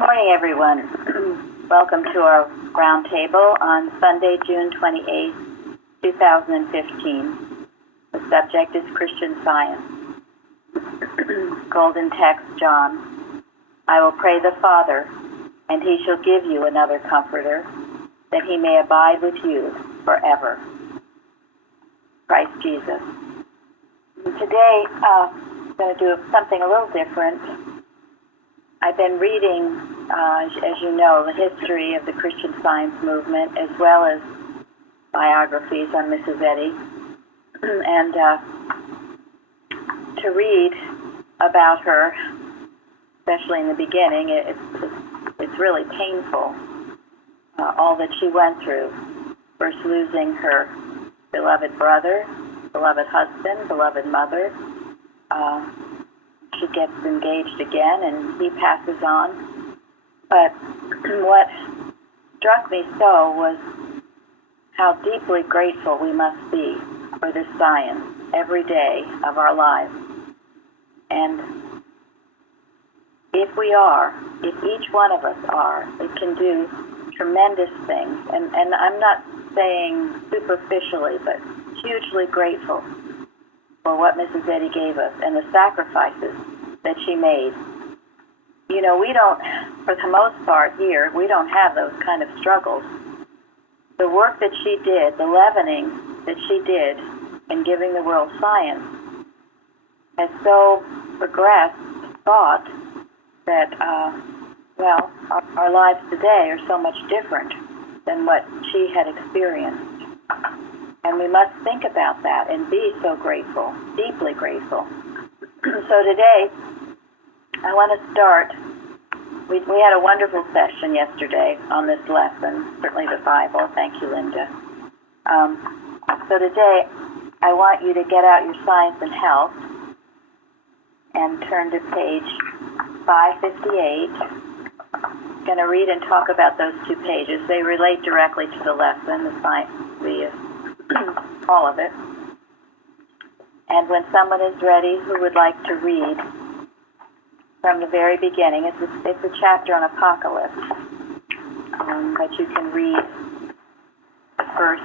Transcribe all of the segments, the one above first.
Morning, everyone. Welcome to our Roundtable on Sunday, June 28, 2015. The subject is Christian Science. Golden text, John. I will pray the Father, and he shall give you another comforter, that he may abide with you forever. Christ Jesus. Today, I'm going to do something a little different. I've been reading, as you know, the history of the Christian Science movement, as well as biographies on Mrs. Eddy. And to read about her, especially in the beginning, it's really painful, all that she went through. First losing her beloved brother, beloved husband, beloved mother. She gets engaged again, and he passes on. But what struck me so was how deeply grateful we must be for this science every day of our lives. And if each one of us are, it can do tremendous things. And I'm not saying superficially, but hugely grateful for what Mrs. Eddy gave us and the sacrifices that she made. You know, we don't, for the most part here, we don't have those kind of struggles. The work that she did, the leavening that she did in giving the world science, has so progressed thought that, our lives today are so much different than what she had experienced. And we must think about that and be so grateful, deeply grateful. So today, I want to start. We had a wonderful session yesterday on this lesson, certainly the Bible. Thank you, Linda. So today, I want you to get out your Science and Health and turn to page 558. I'm going to read and talk about those two pages. They relate directly to the lesson, all of it. And when someone is ready who would like to read from the very beginning, it's a chapter on Apocalypse, but you can read the first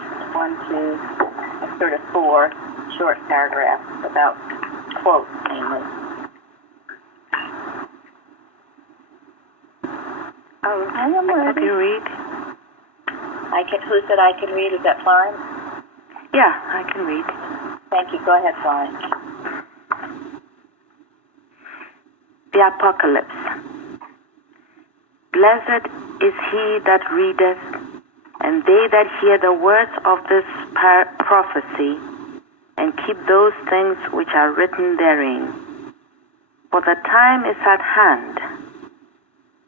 4 short paragraphs about quotes, mainly. I am ready. I can read. Who said I can read? Is that Florence? Yeah, I can read. Thank you. Go ahead, Florence. The Apocalypse. Blessed is he that readeth, and they that hear the words of this prophecy, and keep those things which are written therein. For the time is at hand.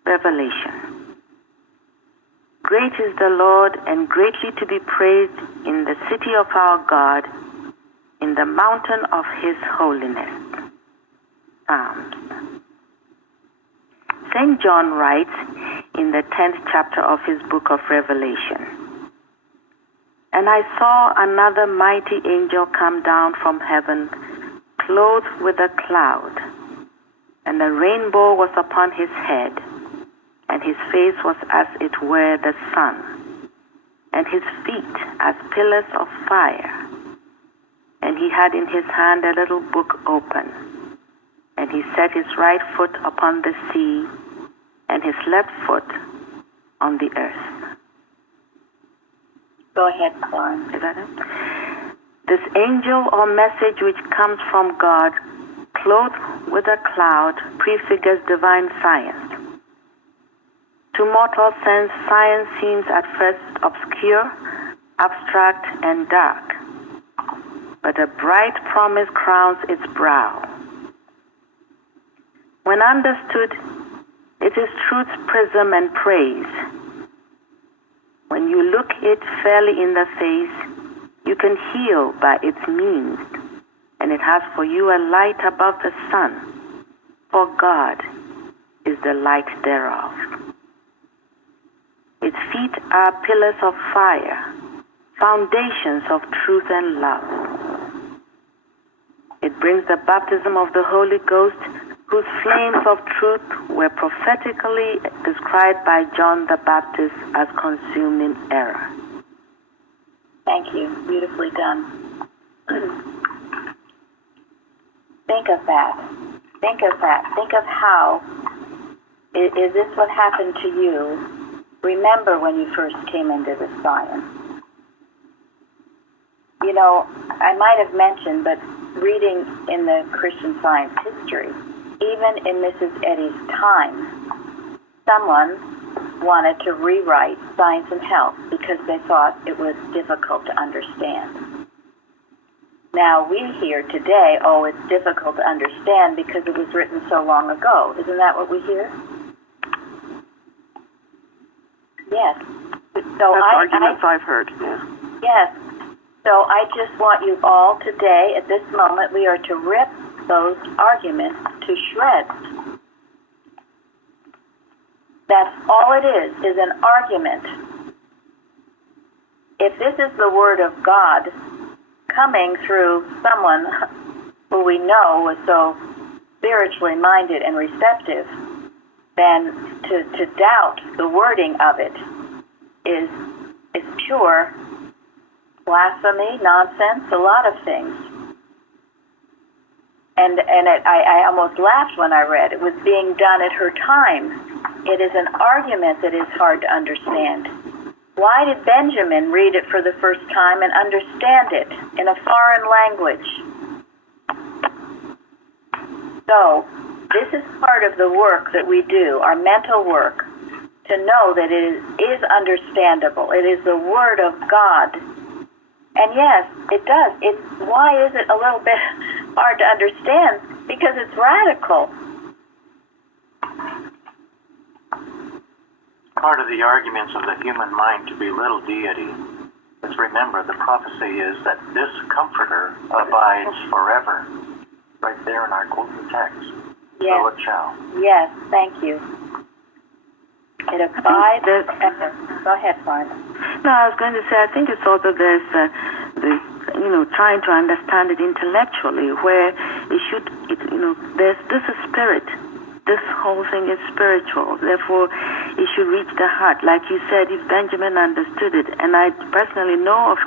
Revelation. Great is the Lord, and greatly to be praised in the city of our God, in the mountain of his holiness. Psalms. St. John writes in the 10th chapter of his book of Revelation, And I saw another mighty angel come down from heaven, clothed with a cloud, and a rainbow was upon his head, and his face was as it were the sun, and his feet as pillars of fire. And he had in his hand a little book open, and he set his right foot upon the sea, and his left foot on the earth. Go ahead, Florence. Is that it? This angel or message which comes from God, clothed with a cloud, prefigures divine science. To mortal sense, science seems at first obscure, abstract, and dark, but a bright promise crowns its brow. When understood, it is truth's prism and praise. When you look it fairly in the face, you can heal by its means, and it has for you a light above the sun, for God is the light thereof. Its feet are pillars of fire, foundations of truth and love. It brings the baptism of the Holy Ghost whose flames of truth were prophetically described by John the Baptist as consuming error. Thank you. Beautifully done. Think of that. Think of that. Think of how. Is this what happened to you? Remember when you first came into the science. You know, I might have mentioned, but reading in the Christian Science history, even in Mrs. Eddy's time, someone wanted to rewrite Science and Health because they thought it was difficult to understand. Now we hear today, oh, it's difficult to understand because it was written so long ago. Isn't that what we hear? Yes. So That's arguments I've heard, yeah. Yes. So I just want you all today, at this moment, we are to rip those arguments to shreds. That's all it is an argument. If this is the Word of God coming through someone who we know was so spiritually minded and receptive, then to doubt the wording of it is pure blasphemy, nonsense, a lot of things. And I almost laughed when I read it was being done at her time. It is an argument that is hard to understand. Why did Benjamin read it for the first time and understand it in a foreign language? So, this is part of the work that we do, our mental work, to know that it is understandable. It is the Word of God. And yes, it does. Why is it a little bit hard to understand? Because it's radical. Part of the arguments of the human mind to belittle deity is, remember, the prophecy is that this Comforter abides forever. Right there in our quoted text. Yes. So it shall. Yes, thank you. It abides forever. Go ahead, Florence. No, I was going to say, I think it's also there's trying to understand it intellectually, where there's this is spirit. This whole thing is spiritual. Therefore, it should reach the heart. Like you said, if Benjamin understood it, and I personally know of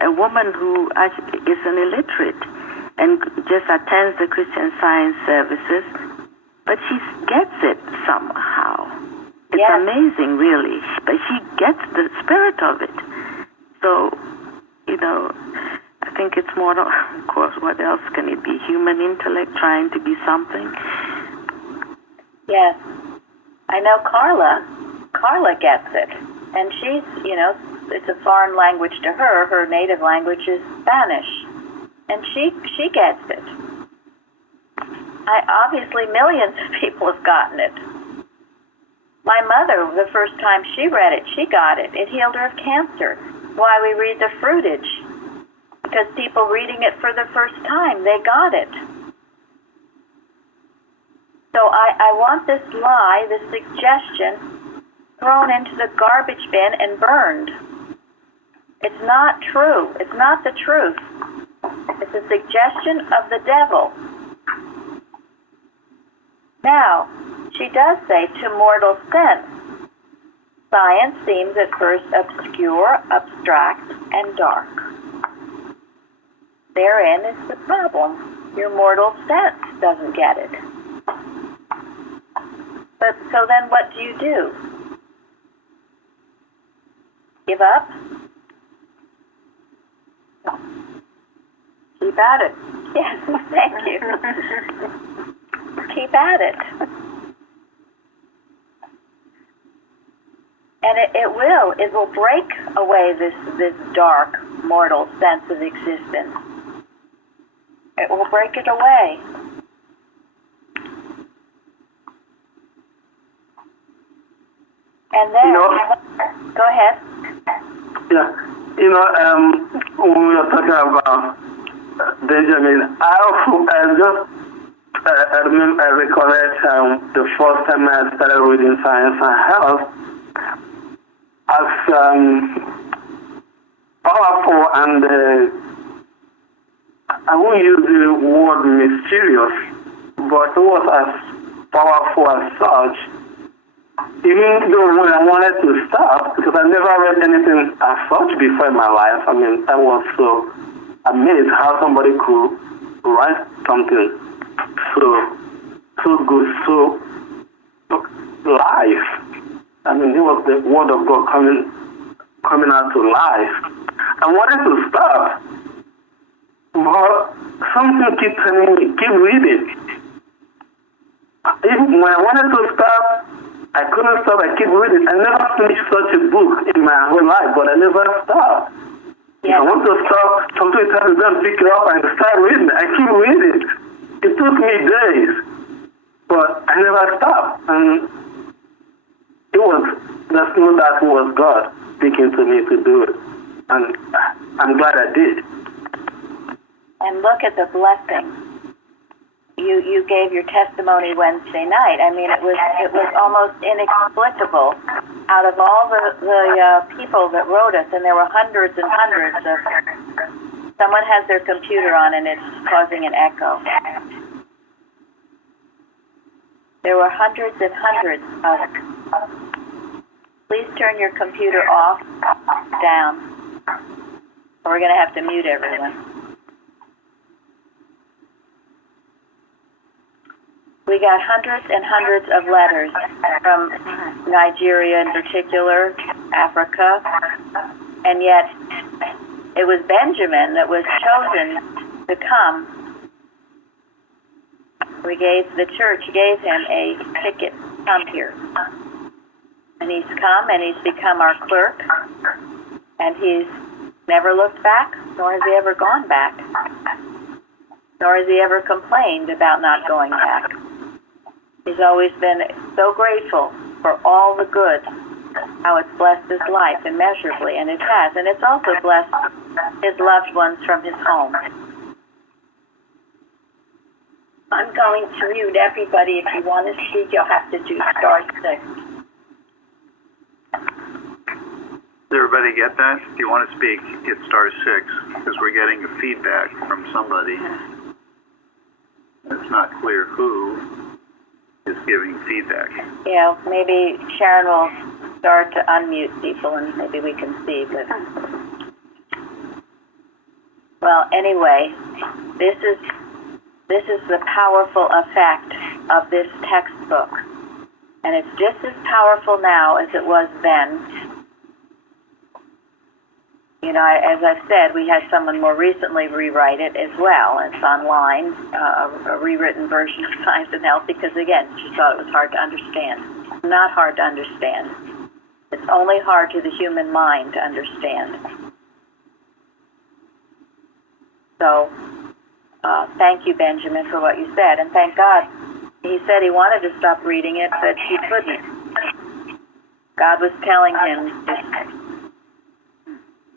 a woman who is an illiterate and just attends the Christian Science services, but she gets it somehow. It's amazing, really. But she gets the spirit of it. So, I think it's more, of course, what else can it be? Human intellect trying to be something. Yes. I know Carla gets it. And she's, it's a foreign language to her. Her native language is Spanish. And she gets it. Obviously, millions of people have gotten it. My mother, the first time she read it, she got it. It healed her of cancer. Why we read the fruitage. Because people reading it for the first time, they got it. So I want this lie, this suggestion, thrown into the garbage bin and burned. It's not true. It's not the truth. It's a suggestion of the devil. Now, she does say, to mortal sense, science seems at first obscure, abstract, and dark. Therein is the problem. Your mortal sense doesn't get it. But so then what do you do? Give up? No. Keep at it. Yes, thank you. Keep at it. And it will break away this dark, mortal sense of existence. It will break it away. And then, go ahead. Yeah, when we were talking about Benjamin, I recollect the first time I started reading Science and Health as powerful, and I won't use the word mysterious, but it was as powerful as such. Even though when I wanted to stop, because I never read anything as such before in my life, I mean, I was so amazed how somebody could write something so good, so life. I mean, it was the word of God coming out to life. I wanted to stop, but something keep telling me, keep reading. Even when I wanted to stop, I couldn't stop. I keep reading. I never finished such a book in my whole life, but I never stopped. If I want to stop, something tells me don't pick it up and start reading. I keep reading. It took me days, but I never stopped. And that's not that it was God speaking to me to do it. And I'm glad I did. And look at the blessing. You gave your testimony Wednesday night. I mean, it was almost inexplicable. Out of all the people that wrote us, and there were hundreds and hundreds of. Someone has their computer on and it's causing an echo. There were hundreds and hundreds of. Please turn your computer off, down, or we're going to have to mute everyone. We got hundreds and hundreds of letters from Nigeria in particular, Africa, and yet it was Benjamin that was chosen to come. The church gave him a ticket, come here. And he's come and he's become our clerk, and he's never looked back, nor has he ever gone back, nor has he ever complained about not going back. He's always been so grateful for all the good, how it's blessed his life immeasurably, and it has. And it's also blessed his loved ones from his home. I'm going to mute everybody. If you want to speak, you'll have to do *6. Does everybody get that? If you want to speak, hit *6, because we're getting a feedback from somebody. It's not clear who is giving feedback. Yeah, maybe Sharon will start to unmute people and maybe we can see. But well, anyway, this is the powerful effect of this textbook. And it's just as powerful now as it was then. You know, as I've said, we had someone more recently rewrite it as well. It's online, a rewritten version of Science and Health, because, again, she thought it was hard to understand. It's not hard to understand. It's only hard to the human mind to understand. So, thank you, Benjamin, for what you said. And thank God, he said he wanted to stop reading it, but he couldn't. God was telling him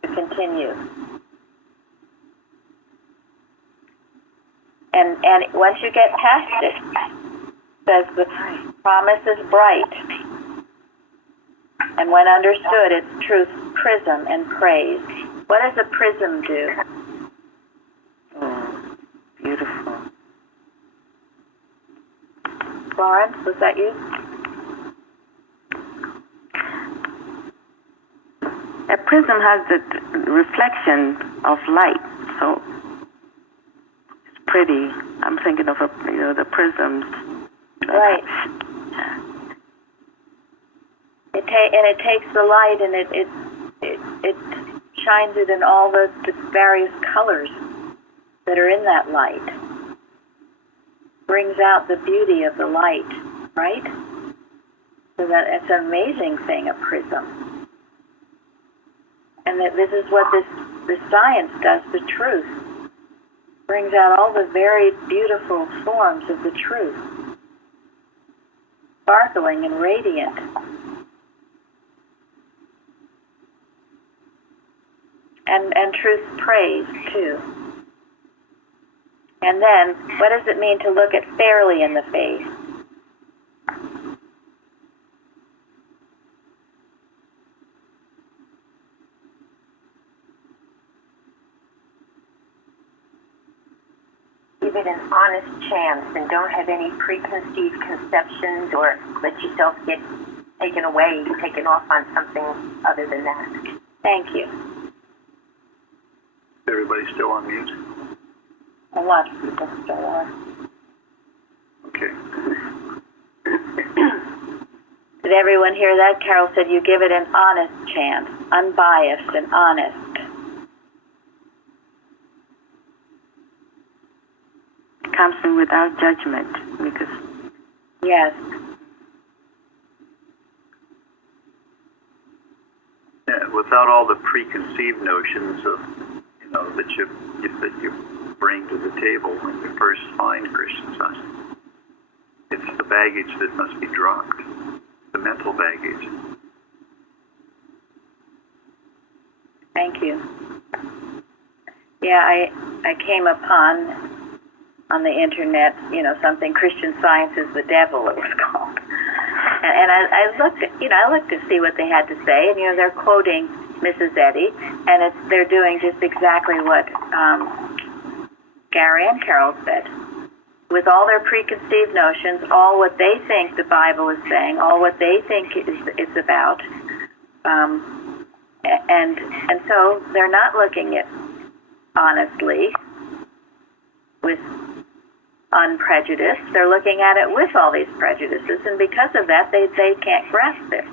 to continue. And once you get past it, says the promise is bright. And when understood, it's truth, prism, and praise. What does a prism do? Oh, beautiful. Florence, was that you? A prism has the reflection of light, so it's pretty. I'm thinking of the prisms. Right. It takes the light and it shines it in all the various colors that are in that light. Brings out the beauty of the light, right? So that it's an amazing thing, a prism. And that this is what this science does to truth. Brings out all the very beautiful forms of the truth. Sparkling and radiant. And truth praise, too. And then, what does it mean to look it fairly in the face? Even it an honest chance and don't have any preconceived conceptions or let yourself get taken away, taken off on something other than that. Thank you. Everybody still on mute? A lot of people still are. Okay. Did everyone hear that? Carol said you give it an honest chance, unbiased and honest. Comes in without judgment, because Yes. Yeah, without all the preconceived notions of, that you bring to the table when you first find Christian Science. It's the baggage that must be dropped, the mental baggage. Thank you. Yeah, I came upon on the internet, something Christian Science is the devil, it was called. And I looked to see what they had to say, and they're quoting Mrs. Eddy, and they're doing just exactly what Gary and Carol said. With all their preconceived notions, all what they think the Bible is saying, all what they think it's about, and so they're not looking at honestly with unprejudiced. They're looking at it with all these prejudices, and because of that, they can't grasp it.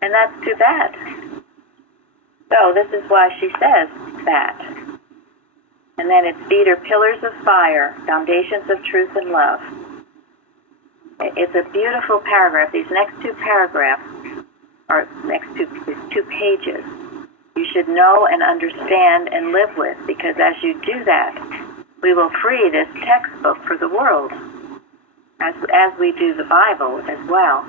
And that's too bad. So this is why she says that. And then it's feet are pillars of fire, foundations of truth and love. It's a beautiful paragraph. These next two paragraphs, or next two pages, you should know and understand and live with, because as you do that, we will free this textbook for the world, as we do the Bible as well.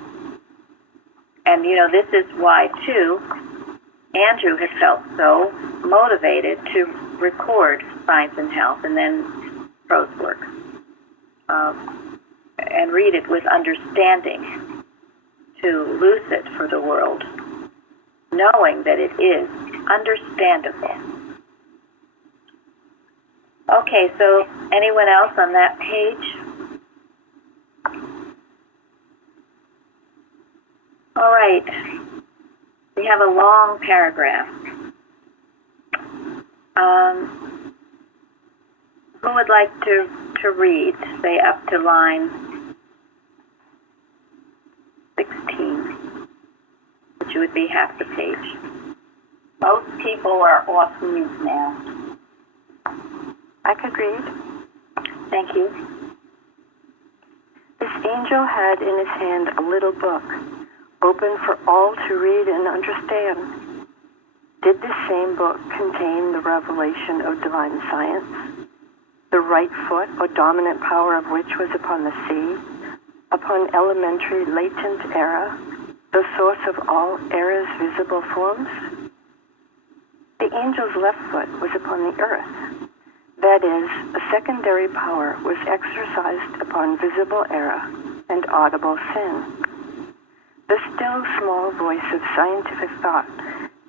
And this is why too Andrew had felt so motivated to record Science and Health and then prose works, and read it with understanding, to loose it for the world, knowing that it is understandable. Okay, so anyone else on that page? All right. We have a long paragraph. Who would like to read, say up to line 16, which would be half the page? Most people are off mute now. I could read. Thank you. This angel had in his hand a little book, open for all to read and understand. Did this same book contain the revelation of divine science, the right foot or dominant power of which was upon the sea, upon elementary latent era, the source of all era's visible forms? The angel's left foot was upon the earth. That is, a secondary power was exercised upon visible era and audible sin. The still small voice of scientific thought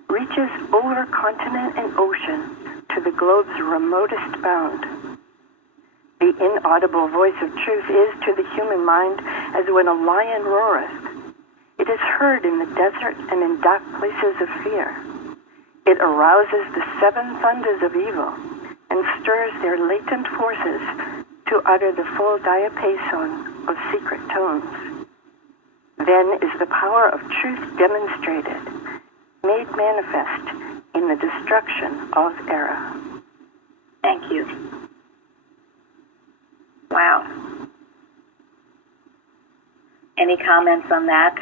reaches over continent and ocean to the globe's remotest bound. The inaudible voice of truth is to the human mind as when a lion roareth. It is heard in the desert and in dark places of fear. It arouses the seven thunders of evil and stirs their latent forces to utter the full diapason of secret tones. Then is the power of truth demonstrated, made manifest in the destruction of error. Thank you. Wow. Any comments on that?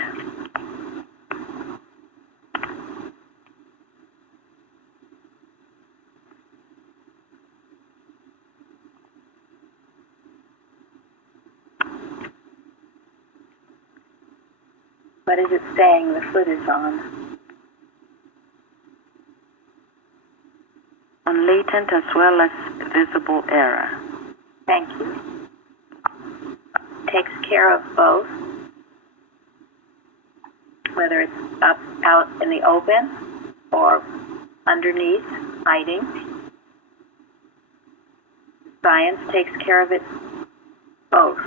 What is it saying the foot is on? on latent as well as visible error. Thank you. Takes care of both, whether it's up out in the open or underneath, hiding. Science takes care of it both.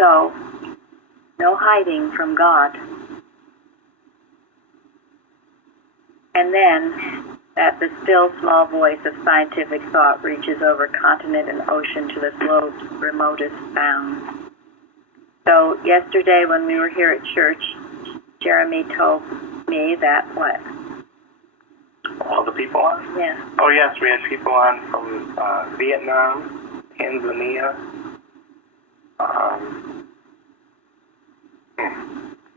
So, no hiding from God. And then, that the still small voice of scientific thought reaches over continent and ocean to the globe's remotest bounds. So, yesterday when we were here at church, Jeremy told me that what? All the people on? Yes. Oh, yes, we had people on from Vietnam, Tanzania.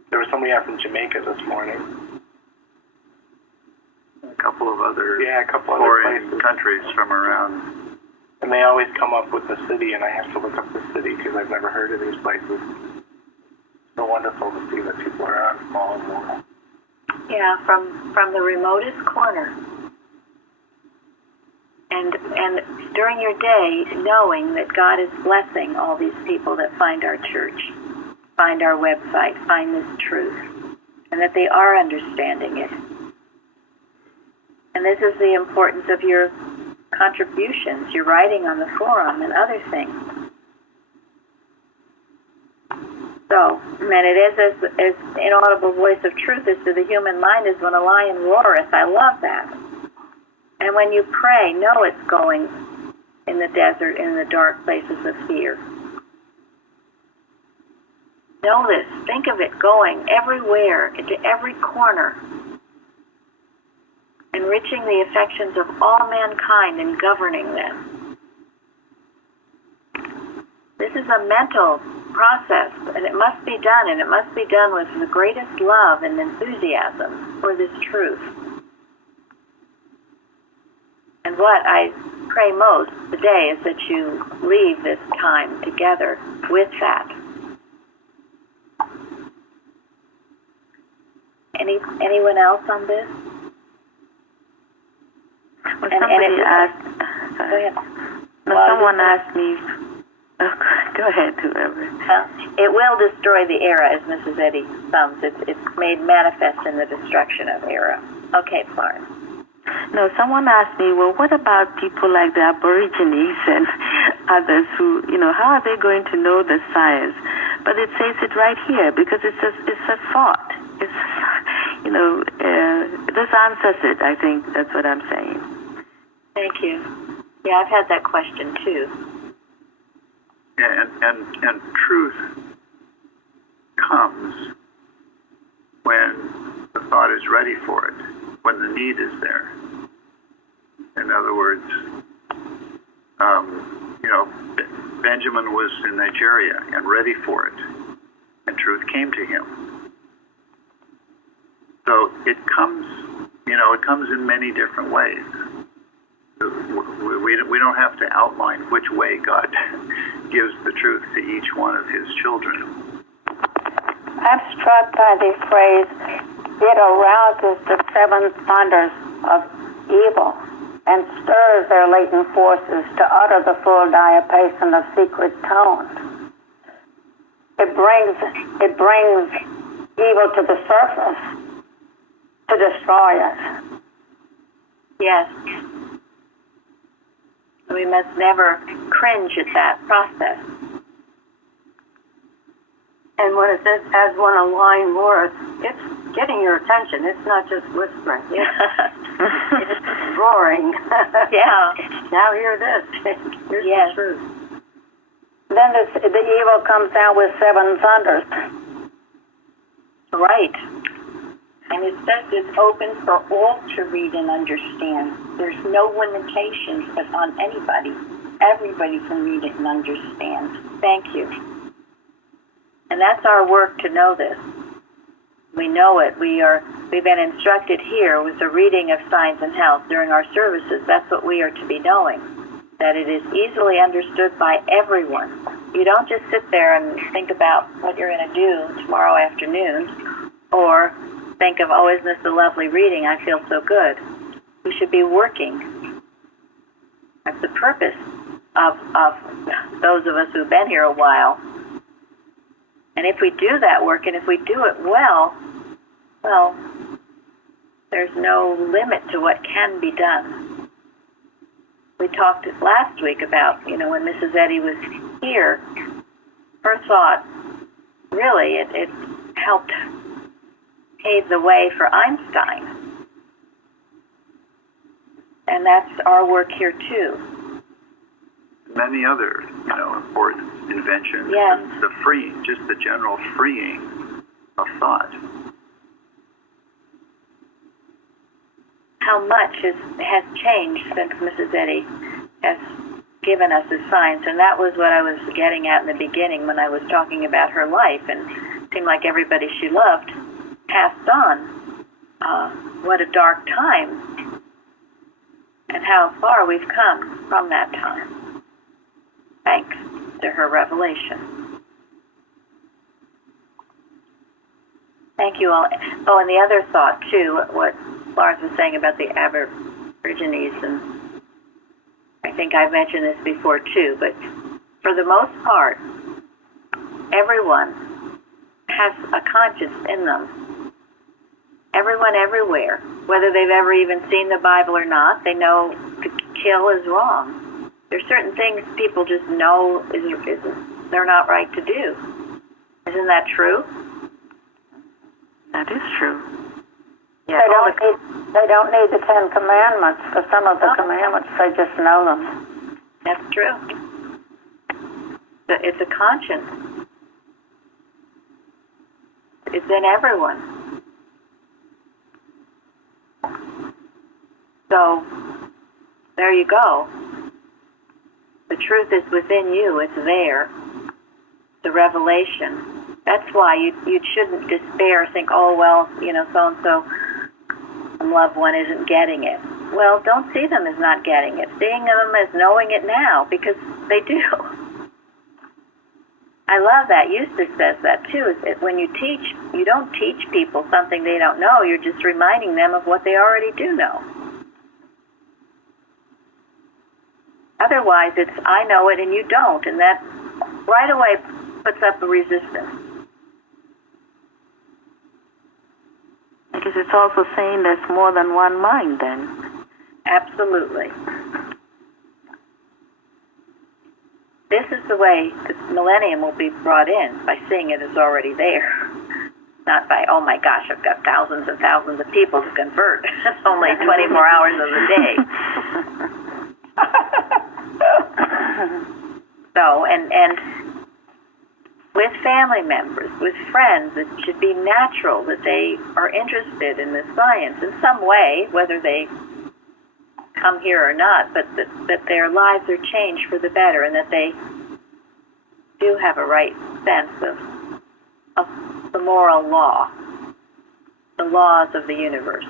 There was somebody out from Jamaica this morning. A couple of other Other foreign places. countries from around. And they always come up with the city, and I have to look up the city because I've never heard of these places. It's so wonderful to see that people are out from all over the world. Yeah, from the remotest corner. And during your day, knowing that God is blessing all these people that find our church, find our website, find this truth, and that they are understanding it. And this is the importance of your contributions, your writing on the forum and other things. So, and it is as inaudible voice of truth is to the human mind as when a lion roareth. I love that. And when you pray, know it's going in the desert, in the dark places of fear. Know this. Think of it going everywhere, into every corner, enriching the affections of all mankind and governing them. This is a mental process, and it must be done, and it must be done with the greatest love and enthusiasm for this truth. And what I pray most today is that you leave this time together with that. Anyone else on this? Well, somebody asked. Go ahead. Someone asked me. Oh, go ahead, whoever. It will destroy the era, as Mrs. Eddy sums. It's made manifest in the destruction of era. Okay, Florence. No, someone asked me, well, what about people like the Aborigines and others who, how are they going to know the science? But it says it right here because it's a thought. It's, this answers it. I think that's what I'm saying. Thank you. Yeah, I've had that question too. Yeah, and truth comes when the thought is ready for it, when the need is there. In other words, Benjamin was in Nigeria and ready for it, and truth came to him. So it comes in many different ways. We don't have to outline which way God gives the truth to each one of his children. I'm struck by the phrase, it arouses the seven thunders of evil and stirs their latent forces to utter the full diapason of secret tones. It brings evil to the surface to destroy us. Yes. We must never cringe at that process. And when it says, as when a lion roars, it's getting your attention. It's not just whispering. Yeah. It's roaring. Yeah. Now hear this. Here's the truth. Then the evil comes down with seven thunders. Right. And it says it's open for all to read and understand. There's no limitations but on anybody. Everybody can read it and understand. Thank you. And that's our work to know this. We know it. We've been instructed here with the reading of Science and Health during our services. That's what we are to be knowing, that it is easily understood by everyone. You don't just sit there and think about what you're going to do tomorrow afternoon or think of, oh, isn't this a lovely reading? I feel so good. We should be working. That's the purpose of those of us who've been here a while. And if we do that work, and if we do it well, there's no limit to what can be done. we talked last week about, when Mrs. Eddy was here, her thought, really, it helped pave the way for Einstein. And that's our work here, too. Many other, important inventions. Yes. And the freeing, just the general freeing of thought. How much has changed since Mrs. Eddy has given us the science, and that was what I was getting at in the beginning when I was talking about her life, and it seemed like everybody she loved passed on. What a dark time, and how far we've come from that time, thanks to her revelation. Thank you all. Oh, and the other thought, too, what Lars was saying about the Aborigines, and I think I've mentioned this before, too, but for the most part, everyone has a conscience in them. Everyone, everywhere. Whether they've ever even seen the Bible or not, they know to kill is wrong. There's certain things people just know they're not right to do. Isn't that true? That is true. Yeah. They don't need the 10 Commandments. For some of the commandments, they just know them. That's true. It's a conscience. It's in everyone. So, there you go. The truth is within you. It's there. The revelation. That's why you shouldn't despair, think, oh, well, so-and-so, loved one isn't getting it. Well, don't see them as not getting it. Seeing them as knowing it now, because they do. I love that. Eustace says that, too. When you teach, you don't teach people something they don't know. You're just reminding them of what they already do know. Otherwise, it's I know it and you don't, and that right away puts up a resistance. Because it's also saying there's more than one mind then. Absolutely. This is the way the millennium will be brought in, by seeing it as already there. Not by, oh my gosh, I've got thousands and thousands of people to convert. It's only 24 hours of the day. So, and with family members, with friends, it should be natural that they are interested in this science in some way, whether they come here or not, but that their lives are changed for the better, and that they do have a right sense of the moral law, the laws of the universe.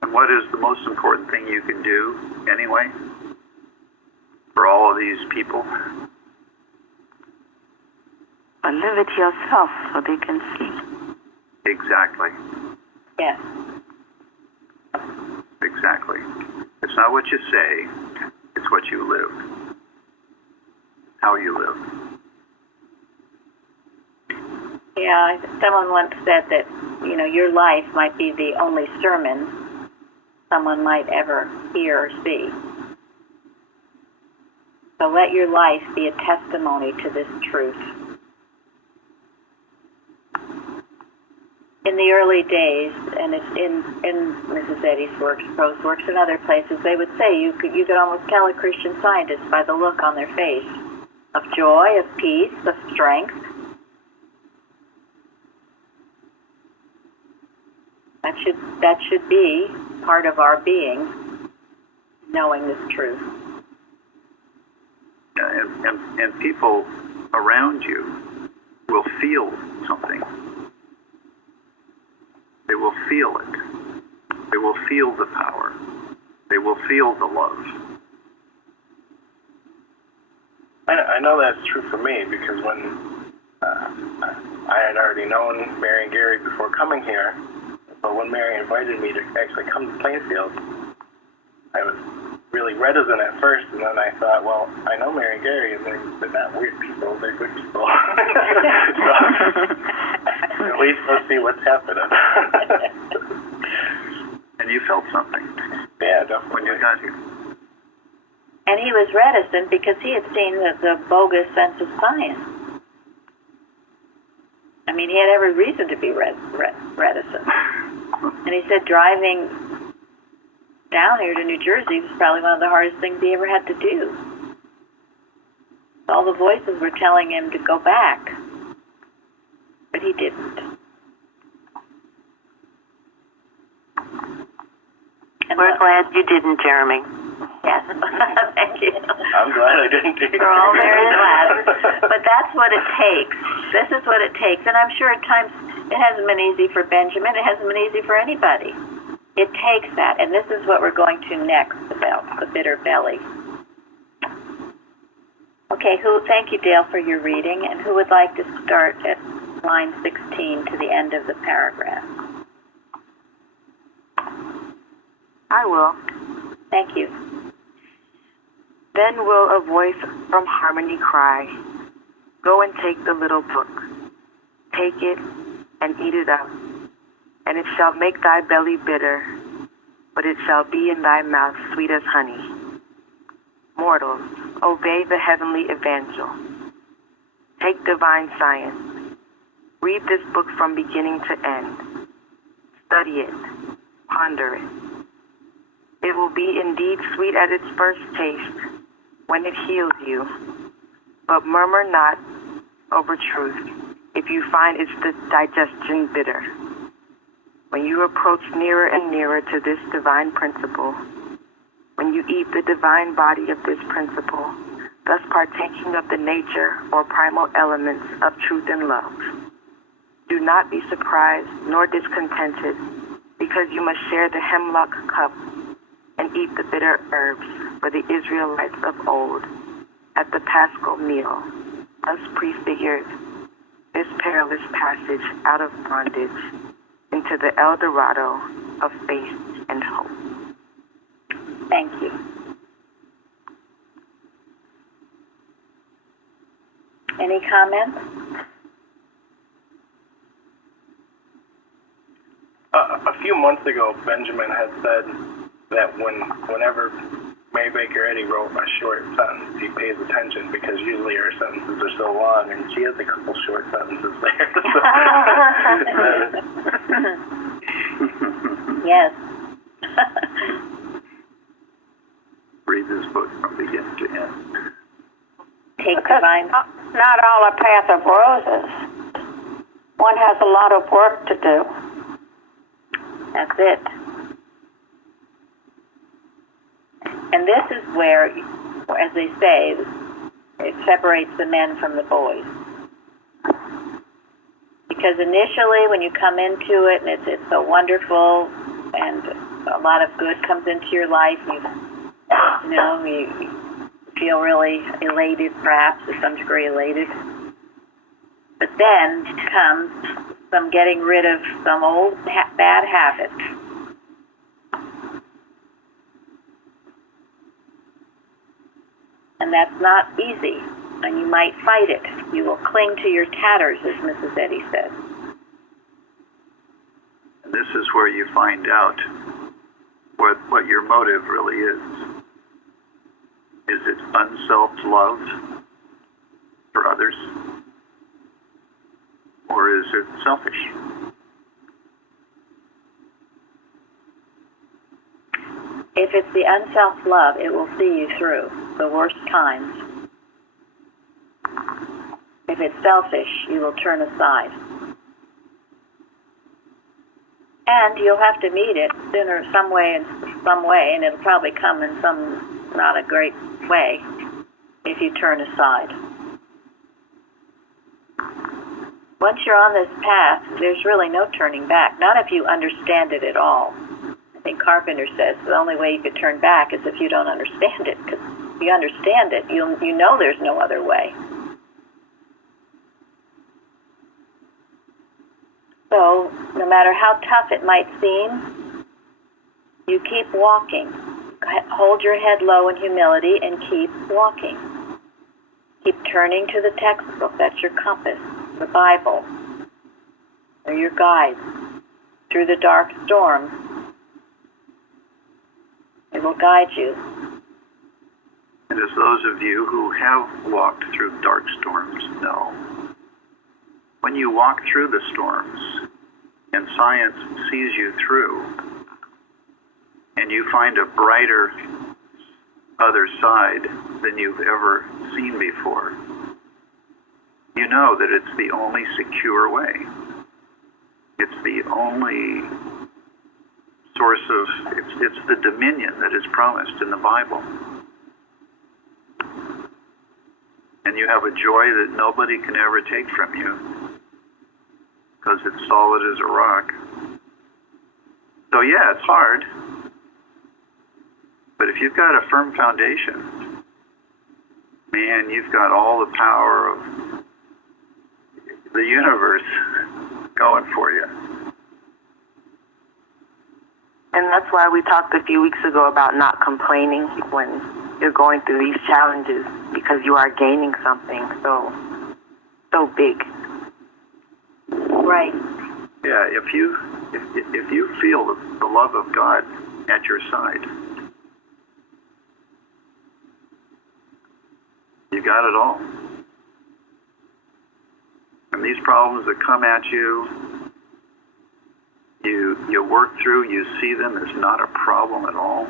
And what is the most important thing you can do, anyway, for all of these people? But live it yourself so they can see. Exactly. Yes. Exactly. It's not what you say, it's what you live. How you live. Yeah, someone once said that, your life might be the only sermon someone might ever hear or see. So let your life be a testimony to this truth. In the early days, and it's in Mrs. Eddy's works, Pro's works, and other places, they would say you could almost tell a Christian scientist by the look on their face of joy, of peace, of strength. That should be part of our being, knowing this truth. And people around you will feel something. They will feel it. They will feel the power. They will feel the love. I know that's true for me, because when I had already known Mary and Gary before coming here, but when Mary invited me to actually come to Plainfield, I was really reticent at first, and then I thought, well, I know Mary and Gary, and they're not weird people, they're good people. So, at least let's see what's happening. And you felt something. Yeah, definitely. was reticent because he had seen the bogus sense of science. I mean, he had every reason to be reticent. And he said driving down here to New Jersey was probably one of the hardest things he ever had to do. All the voices were telling him to go back, but he didn't. And We're glad you didn't, Jeremy. Yes, thank you. I'm glad I didn't do We're all very glad. But that's what it takes. This is what it takes. And I'm sure at times it hasn't been easy for Benjamin. It hasn't been easy for anybody. It takes that. And this is what we're going to next about the bitter belly. Okay, thank you, Dale, for your reading. And who would like to start at line 16 to the end of the paragraph? I will. Thank you. Then will a voice from harmony cry, go and take the little book. Take it and eat it up, and it shall make thy belly bitter, but it shall be in thy mouth sweet as honey. Mortals, obey the heavenly evangel. Take divine science. Read this book from beginning to end. Study it. Ponder it. It will be indeed sweet at its first taste when it heals you. But murmur not over truth if you find its digestion bitter. When you approach nearer and nearer to this divine principle, when you eat the divine body of this principle, thus partaking of the nature or primal elements of truth and love, do not be surprised nor discontented because you must share the hemlock cup and eat the bitter herbs for the Israelites of old at the Paschal meal, thus prefigured this perilous passage out of bondage into the El Dorado of faith and hope. Thank you. Any comments? A few months ago, Benjamin had said that whenever Mary Baker Eddy wrote a short sentence, he pays attention because usually her sentences are so long, and she has a couple short sentences there. Yes. Read this book from beginning to end. Take Because divine. not all a path of roses. One has a lot of work to do. That's it. And this is where, as they say, it separates the men from the boys. Because initially, when you come into it, and it's so wonderful, and a lot of good comes into your life, you feel really elated, perhaps to some degree elated. But then comes some getting rid of some old bad habits. And that's not easy, and you might fight it. You will cling to your tatters, as Mrs. Eddy said. And this is where you find out what your motive really is. Is it unself love for others? Or is it selfish? If it's the unself-love, it will see you through the worst times. If it's selfish, you will turn aside. And you'll have to meet it sooner, some way, and it'll probably come in some not a great way if you turn aside. Once you're on this path, there's really no turning back, not if you understand it at all. I think Carpenter says the only way you could turn back is if you don't understand it, because if you understand it, you know there's no other way. So, no matter how tough it might seem, you keep walking. Hold your head low in humility and keep walking. Keep turning to the textbook. That's your compass, the Bible. They're your guides through the dark storm. It will guide you. And as those of you who have walked through dark storms know, when you walk through the storms and science sees you through, and you find a brighter other side than you've ever seen before, you know that it's the only secure way. It's the only source of, it's the dominion that is promised in the Bible. And you have a joy that nobody can ever take from you because it's solid as a rock. So yeah, it's hard. But if you've got a firm foundation, man, you've got all the power of the universe going for you. And that's why we talked a few weeks ago about not complaining when you're going through these challenges, because you are gaining something so big. Right. Yeah, if you feel the love of God at your side, you got it all. And these problems that come at you, you work through, you see them as not a problem at all,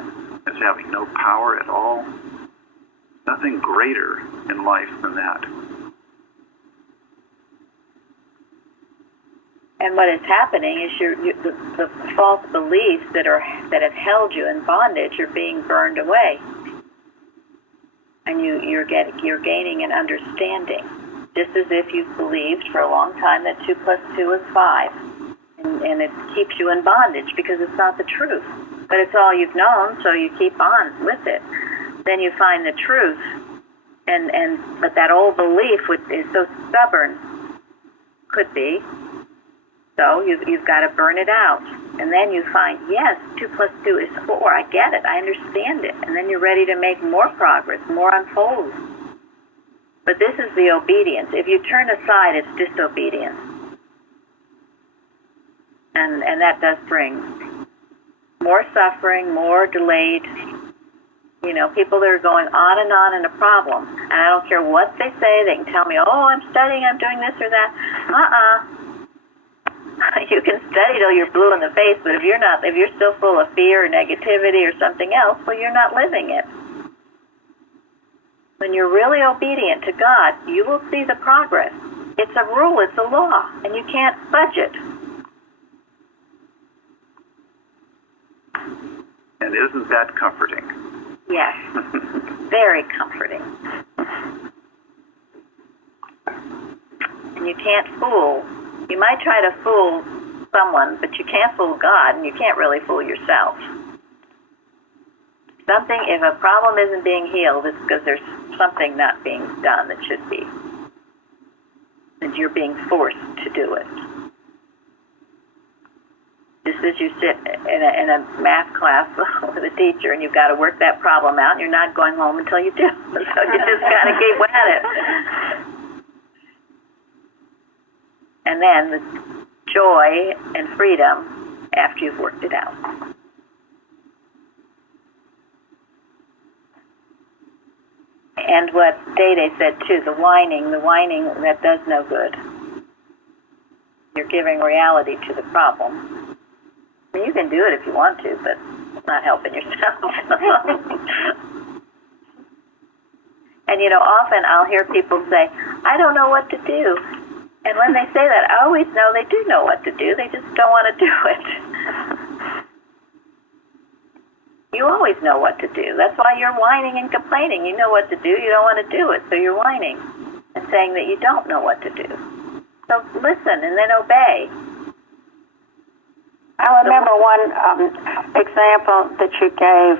as having no power at all. Nothing greater in life than that. And what is happening is the false beliefs that have held you in bondage are being burned away, and you're gaining an understanding, just as if you've believed for a long time that 2 + 2 is 5, and it keeps you in bondage because it's not the truth, but it's all you've known, so you keep on with it. Then you find the truth, but that old belief is so stubborn, could be. So you've got to burn it out. And then you find, yes, 2 + 2 is 4. I get it. I understand it. And then you're ready to make more progress, more unfold. But this is the obedience. If you turn aside, it's disobedience. And that does bring more suffering, more delayed, people that are going on and on in a problem. And I don't care what they say. They can tell me, oh, I'm studying, I'm doing this or that. You can study till you're blue in the face, but if you're still full of fear or negativity or something else, well, you're not living it. When you're really obedient to God, you will see the progress. It's a rule, it's a law, and you can't fudge it. And isn't that comforting? Yes, very comforting. And you can't fool. You might try to fool someone, but you can't fool God, and you can't really fool yourself. If a problem isn't being healed, it's because there's something not being done that should be. And you're being forced to do it. Just as you sit in a math class with a teacher and you've got to work that problem out, and you're not going home until you do. So you just got to keep at it. And then the joy and freedom after you've worked it out. And what Dede said too, the whining that does no good. You're giving reality to the problem. I mean, you can do it if you want to, but it's not helping yourself. And often I'll hear people say, I don't know what to do. And when they say that, I always know they do know what to do. They just don't want to do it. You always know what to do. That's why you're whining and complaining. You know what to do. You don't want to do it, so you're whining and saying that you don't know what to do. So listen and then obey. I remember one example that you gave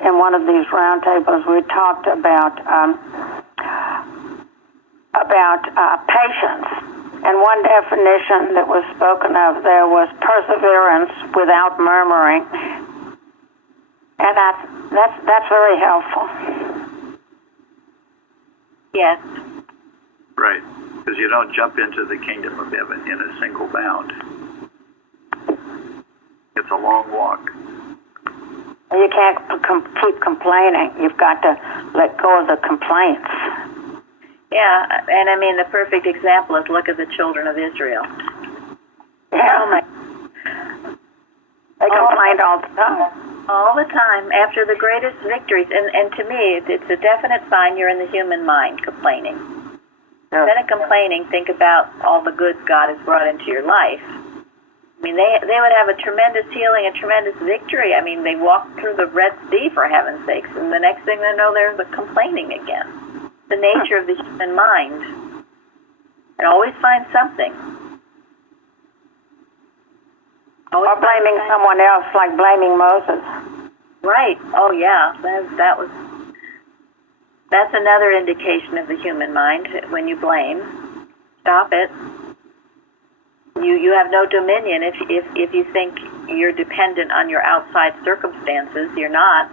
in one of these roundtables. We talked about patience, and one definition that was spoken of there was perseverance without murmuring, and that's very helpful. Yes. Right, because you don't jump into the kingdom of heaven in a single bound. It's a long walk. You can't keep complaining. You've got to let go of the complaints. Yeah, and I mean, the perfect example is look at the children of Israel. Yeah. Oh my. They complained all the time. All the time, after the greatest victories. And to me, it's a definite sign you're in the human mind, complaining. Yeah. Instead of complaining, think about all the good God has brought into your life. I mean, they would have a tremendous healing, a tremendous victory. I mean, they walked through the Red Sea, for heaven's sakes, and the next thing they know, they're complaining again. The nature of the human mind. It always finds something. Or blaming someone else, like blaming Moses. Right. Oh, yeah. That's another indication of the human mind. When you blame, stop it. You have no dominion if you think you're dependent on your outside circumstances. You're not.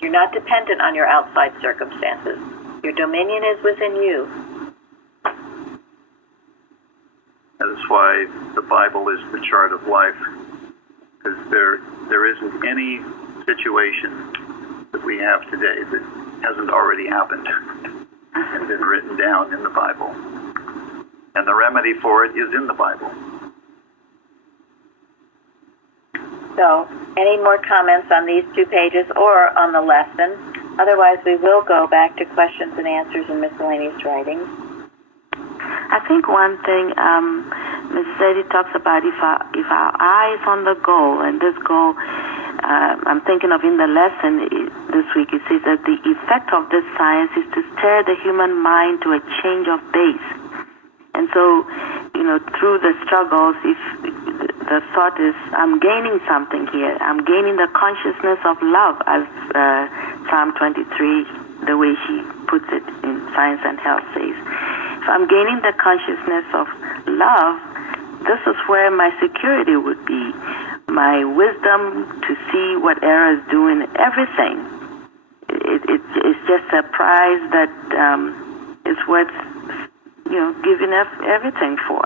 You're not dependent on your outside circumstances. Your dominion is within you. That is why the Bible is the chart of life, because there isn't any situation that we have today that hasn't already happened and been written down in the Bible. And the remedy for it is in the Bible. So, any more comments on these 2 pages or on the lesson? Otherwise, we will go back to questions and answers in miscellaneous writings. I think one thing Mrs. Eddy talks about, if our eye is on the goal, and this goal, I'm thinking of in the lesson this week, it says that the effect of this science is to stir the human mind to a change of base. And so, through the struggles, if the thought is, I'm gaining something here. I'm gaining the consciousness of love, as Psalm 23, the way she puts it in Science and Health says. If I'm gaining the consciousness of love, this is where my security would be, my wisdom to see what error is doing, everything. It's just a prize that is worth, giving up everything for.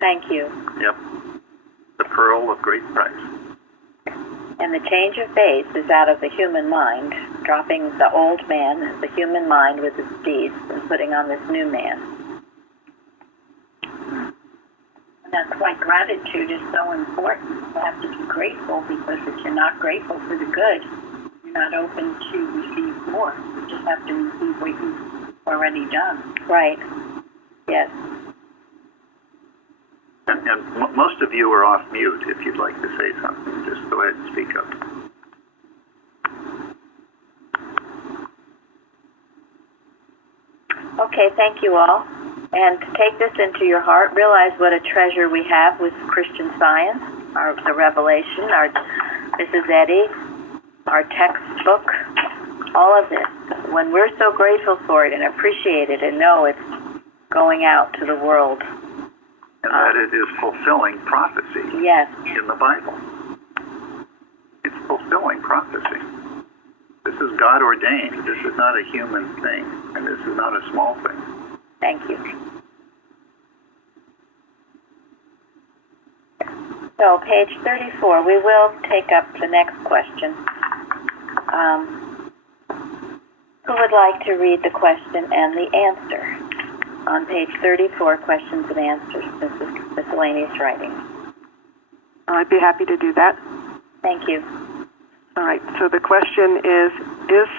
Thank you. Yep. The pearl of great price. And the change of base is out of the human mind, dropping the old man, the human mind with its deeds, and putting on this new man. And that's why gratitude is so important. You have to be grateful, because if you're not grateful for the good, you're not open to receive more. You just have to receive what you've already done. Right. Yes. And most of you are off mute. If you'd like to say something, just go ahead and speak up. Okay, thank you all. And take this into your heart. Realize what a treasure we have with Christian Science, the Revelation, our Mrs. Eddy, our textbook, all of this. When we're so grateful for it and appreciate it and know it's going out to the world. And that it is fulfilling prophecy. Yes. In the Bible. It's fulfilling prophecy. This is God ordained. This is not a human thing, and this is not a small thing. Thank you. So, page 34, we will take up the next question. Who would like to read the question and the answer? On page 34, questions and answers, miscellaneous writing. I'd be happy to do that. Thank you. All right, so the question is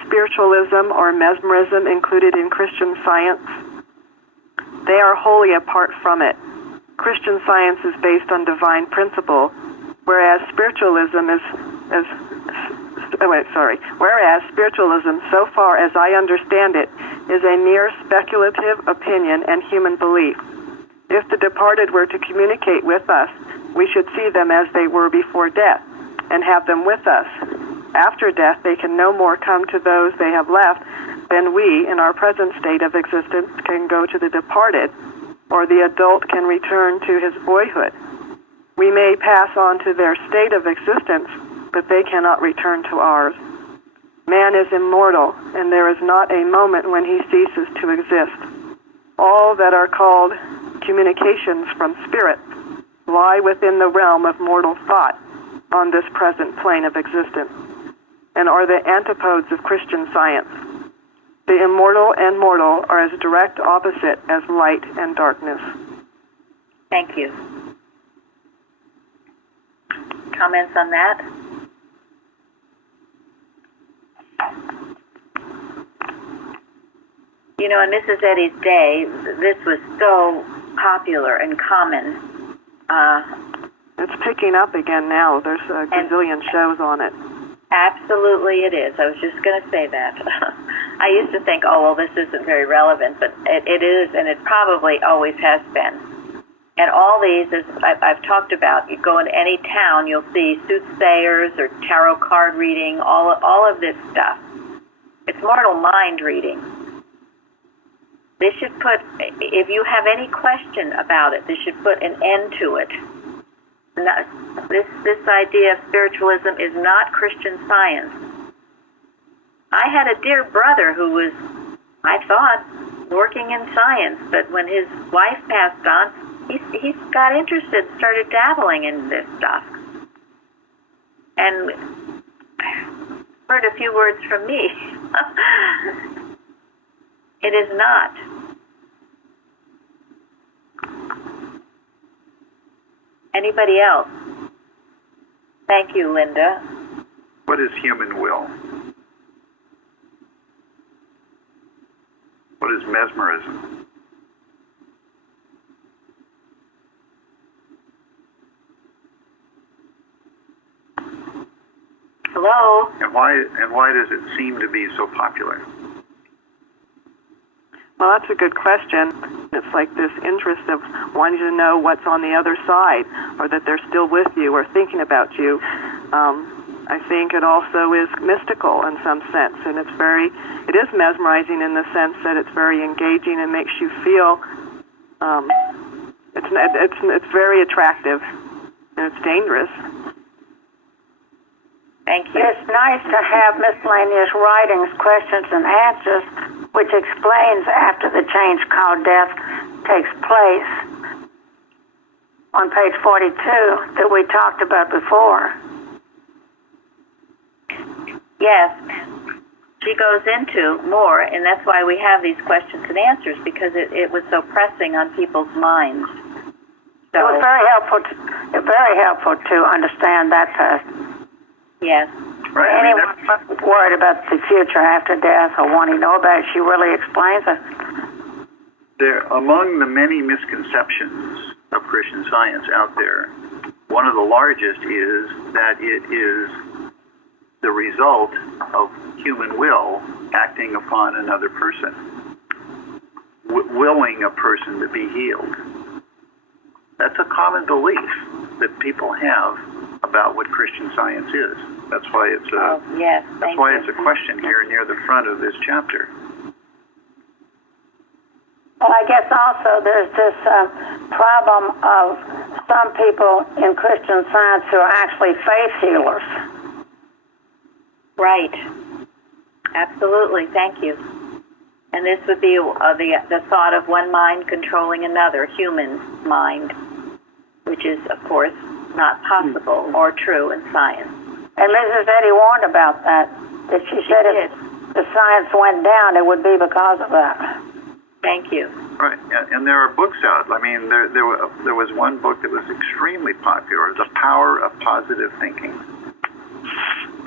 spiritualism or mesmerism included in Christian Science? They are wholly apart from it. Christian Science is based on divine principle, whereas spiritualism so far as I understand it, is a mere speculative opinion and human belief. If the departed were to communicate with us, we should see them as they were before death and have them with us. After death, they can no more come to those they have left than we, in our present state of existence, can go to the departed, or the adult can return to his boyhood. We may pass on to their state of existence, but they cannot return to ours. Man is immortal, and there is not a moment when he ceases to exist. All that are called communications from spirit lie within the realm of mortal thought on this present plane of existence, and are the antipodes of Christian science. The immortal and mortal are as direct opposite as light and darkness. Thank you. Comments on that? You know, in Mrs. Eddy's day, this was so popular and common. It's picking up again now. There's a gazillion shows on it. Absolutely it is. I was just going to say that. I used to think, oh, well, this isn't very relevant, but it is, and it probably always has been. And all these, as I've talked about, you go into any town, you'll see soothsayers or tarot card reading, all of this stuff. It's mortal mind reading. They should put, if you have any question about it, they should put an end to it. This idea of spiritualism is not Christian Science. I had a dear brother who was, I thought, working in science, but when his wife passed on, he got interested, started dabbling in this stuff. And heard a few words from me. It is not. Anybody else? Thank you, Linda. What is human will? What is mesmerism? Hello? And why does it seem to be so popular? Well, that's a good question. It's like this interest of wanting to know what's on the other side, or that they're still with you or thinking about you. I think it also is mystical in some sense, and it is mesmerizing in the sense that it's very engaging and makes you feel. It's very attractive, and it's dangerous. Thank you. It's nice to have miscellaneous writings, questions, and answers, which explains after the change called death takes place on page 42 that we talked about before. Yes. She goes into more, and that's why we have these questions and answers, because it was so pressing on people's minds. So, it was very helpful to understand that person. Yes. Right. Anyone worried about the future after death or wanting to know about it, she really explains it. Among the many misconceptions of Christian Science out there, one of the largest is that it is the result of human will acting upon another person, willing a person to be healed. That's a common belief that people have about what Christian Science is. That's why it's a question here near the front of this chapter. Well, I guess also there's this problem of some people in Christian Science who are actually faith healers. Right. Absolutely. Thank you. And this would be the thought of one mind controlling another, human mind, which is, of course, not possible or true in science. And Mrs. Eddy warned about that she said if the science went down, it would be because of that. Thank you. Right, and there are books out. I mean, there was one book that was extremely popular, The Power of Positive Thinking.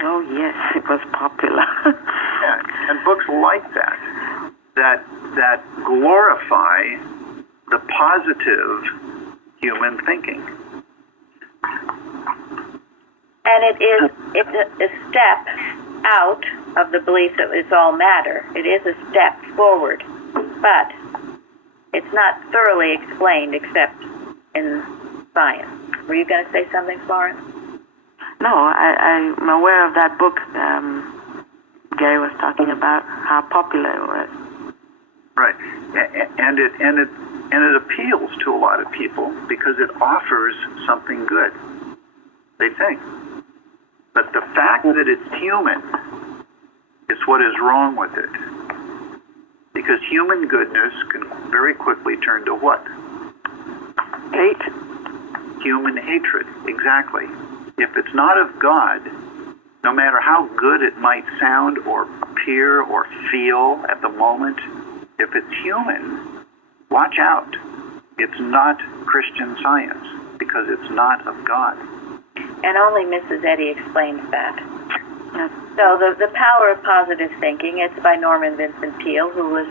Oh, yes, it was popular. Yeah, and books like that glorify the positive human thinking. And it's a step out of the belief that it's all matter. It is a step forward, but it's not thoroughly explained except in science. Were you going to say something, Florence? No, I'm aware of that book Gary was talking about, how popular it was. Right, and it appeals to a lot of people because it offers something good, they think. But the fact that it's human is what is wrong with it. Because human goodness can very quickly turn to what? Hate. Human hatred, exactly. If it's not of God, no matter how good it might sound or appear or feel at the moment, if it's human, watch out. It's not Christian Science because it's not of God. And only Mrs. Eddy explains that. So the power of positive thinking, it's by Norman Vincent Peale, who was,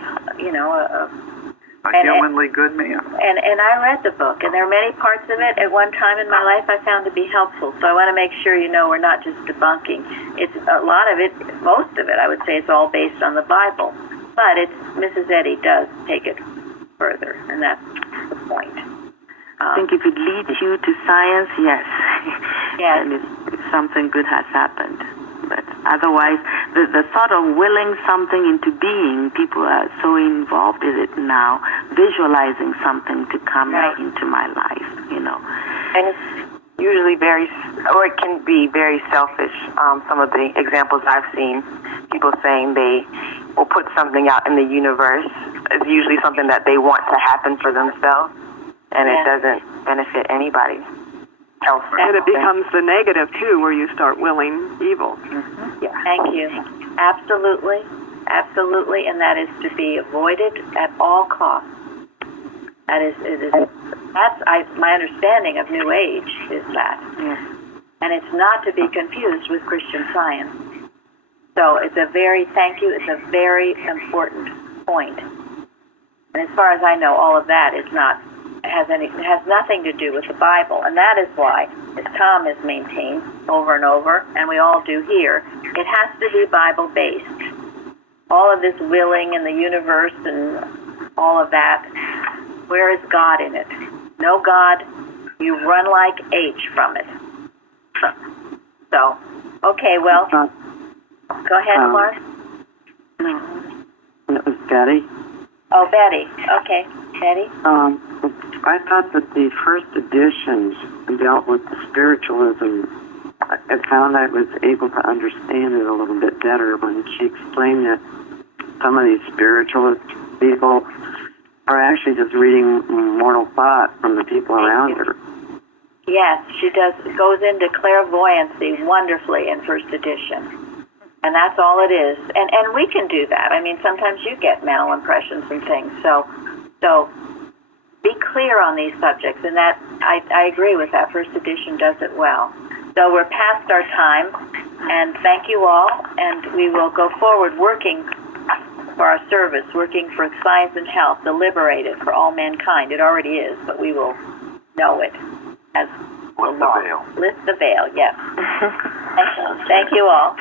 A humanly good man. And I read the book, and there are many parts of it at one time in my life I found to be helpful. So I want to make sure we're not just debunking. It's a lot of it, most of it, I would say, it's all based on the Bible. But Mrs. Eddy does take it further, and that's the point. I think if it leads you to science, yes. Yes. Then something good has happened. But otherwise, the thought of willing something into being, people are so involved in it now, visualizing something to come into my life, And it's usually it can be very selfish. Some of the examples I've seen, people saying they will put something out in the universe. It's usually something that they want to happen for themselves, and it doesn't benefit anybody else. And it becomes the negative, too, where you start willing evil. Mm-hmm. Yeah. Thank you. Absolutely. Absolutely. And that is to be avoided at all costs. That's my understanding of New Age is that. Yes. And it's not to be confused with Christian Science. So it's a very important point. And as far as I know, all of that has nothing to do with the Bible. And that is why, as Tom has maintained over and over, and we all do here, it has to be Bible-based. All of this willing in the universe and all of that, where is God in it? No God, you run like H from it. So, okay, well, go ahead, Mark. No, it was Betty. Oh, Betty. Okay, Betty. I thought that the first editions dealt with spiritualism. I found I was able to understand it a little bit better when she explained that some of these spiritualist people are actually just reading mortal thought from the people around her. Yes, she goes into clairvoyancy wonderfully in first edition. And that's all it is. And we can do that. I mean, sometimes you get mental impressions and things. So be clear on these subjects. And that I agree with that. First edition does it well. So we're past our time. And thank you all. And we will go forward working for our service, working for science and health, the liberated for all mankind. It already is, but we will know it as Lift the veil. Lift the veil, yes. Thank you all.